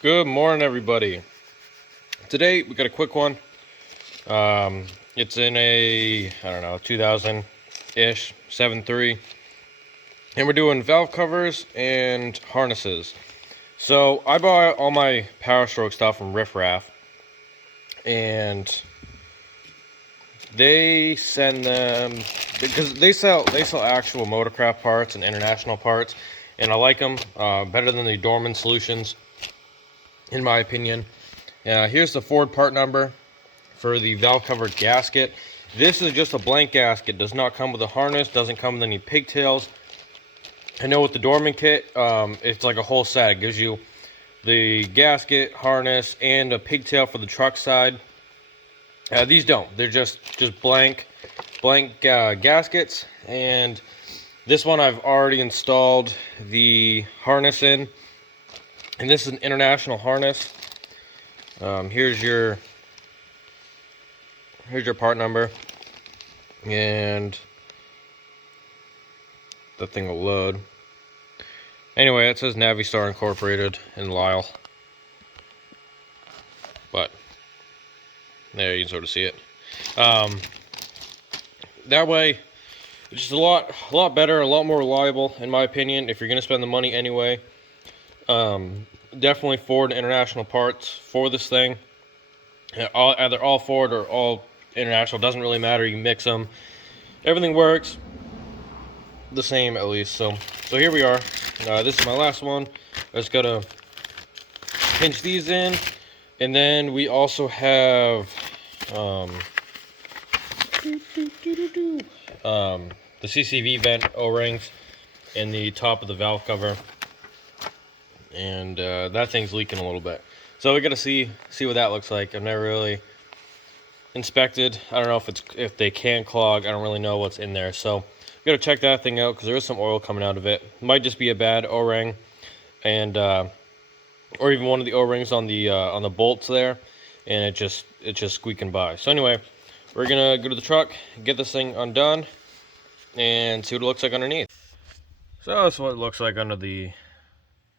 Good morning, everybody. Today we got a quick one. It's in a 2000-ish 7.3, and we're doing valve covers and harnesses. So I bought all my Power Stroke stuff from Riff Raff, and they send them because they sell actual motorcraft parts and international parts, and I like them better than the Dorman solutions, in my opinion. Here's the Ford part number for the valve cover gasket. This is just a blank gasket, does not come with a harness, doesn't come with any pigtails. I know with the Dorman kit, it's like a whole set. It gives you the gasket, harness, and a pigtail for the truck side. These don't. They're just blank gaskets. And this one I've already installed the harness in, and this is an international harness. Here's your part number, and the thing will load. Anyway, it says Navistar Incorporated in Lisle, but there you can sort of see it. That way, it's just a lot better, a lot more reliable, in my opinion. If you're gonna spend the money anyway, definitely Ford International parts for this thing. Either all Ford or all International, doesn't really matter. You mix them, everything works the same at least. So here we are. This is my last one. I just gotta pinch these in, and then we also have the CCV vent O-rings in the top of the valve cover, and that thing's leaking a little bit. So we gotta see what that looks like. I've never really inspected. I don't know if they can clog. I don't really know what's in there. So we gotta check that thing out, because there is some oil coming out of it. Might just be a bad O-ring, and or even one of the O-rings on the bolts there, and it's just squeaking by. So anyway, we're gonna go to the truck, get this thing undone, and see what it looks like underneath. So that's what it looks like under the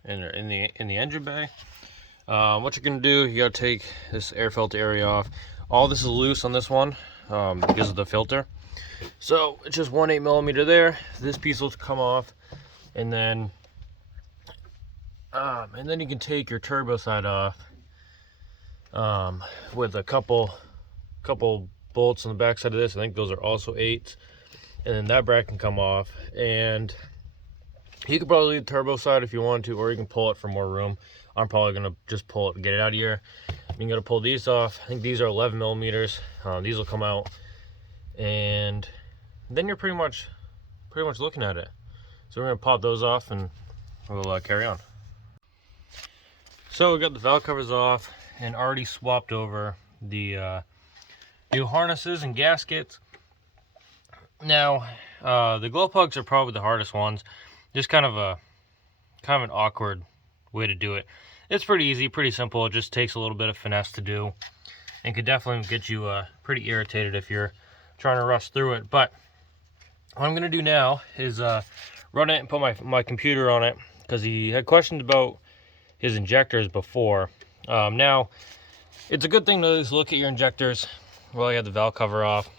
in the engine bay. What you're gonna do, you gotta take this air filter area off. All this is loose on this one because of the filter. So it's just 1/8 millimeter there. This piece will come off, and then you can take your turbo side off with a couple bolts on the back side of this. I think those are also 8s, and then that bracket can come off. And you could probably leave the turbo side if you want to, or you can pull it for more room. I'm probably gonna just pull it and get it out of here. You gotta pull these off. I think these are 11 millimeters. These will come out, and then you're pretty much looking at it. So we're gonna pop those off, and we'll carry on. So we got the valve covers off, and already swapped over the new harnesses and gaskets. Now, the glow plugs are probably the hardest ones. Just kind of an awkward way to do it. It's pretty easy, pretty simple. It just takes a little bit of finesse to do, and could definitely get you pretty irritated if you're trying to rush through it. But what I'm gonna do now is run it and put my computer on it, because he had questions about his injectors before. Now, it's a good thing to just look at your injectors while you have the valve cover off.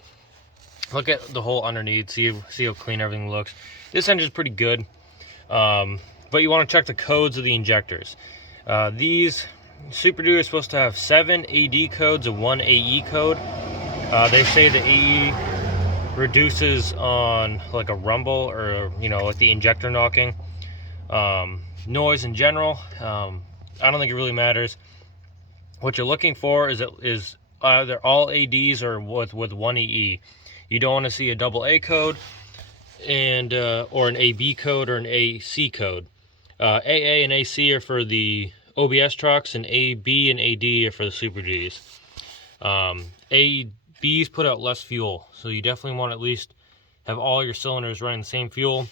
Look at the hole underneath, see how clean everything looks. This engine's pretty good, but you want to check the codes of the injectors. These Super Duty are supposed to have 7 AD codes and 1 AE code. They say the AE reduces on like a rumble, or like the injector knocking. Noise in general, I don't think it really matters. What you're looking for is either all ADs or with 1 EE. You don't want to see a double A code, and or an AB code or an AC code. AA and AC are for the OBS trucks, and AB and AD are for the Super Gs. ABs put out less fuel, so you definitely want to at least have all your cylinders running the same fuel.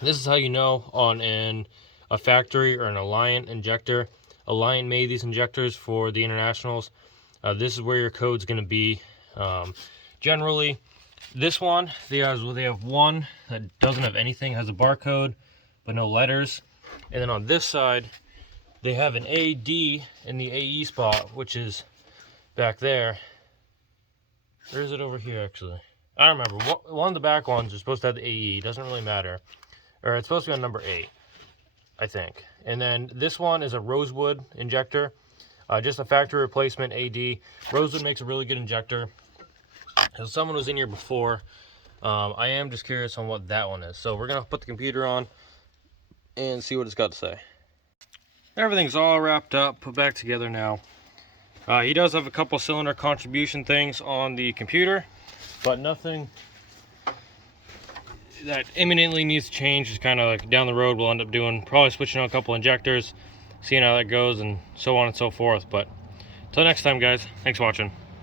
This is how you know on a factory or an Alliant injector. Alliant made these injectors for the Internationals. This is where your code's going to be. Generally, this one, they have one that doesn't have anything, has a barcode but no letters. And then on this side, they have an AD in the AE spot, which is back there. Or is it over here, actually? I don't remember. One of the back ones is supposed to have the AE. It doesn't really matter. Or it's supposed to be on number 8, I think. And then this one is a Rosewood injector. Just a factory replacement AD. Rosewood makes a really good injector. So someone was in here before. I am just curious on what that one is. So we're going to put the computer on and see what it's got to say. Everything's all wrapped up, put back together now. He does have a couple cylinder contribution things on the computer, but nothing that imminently needs to change. Just kind of like down the road we'll end up doing, probably switching out a couple injectors, seeing how that goes, and so on and so forth. But until next time, guys, thanks for watching.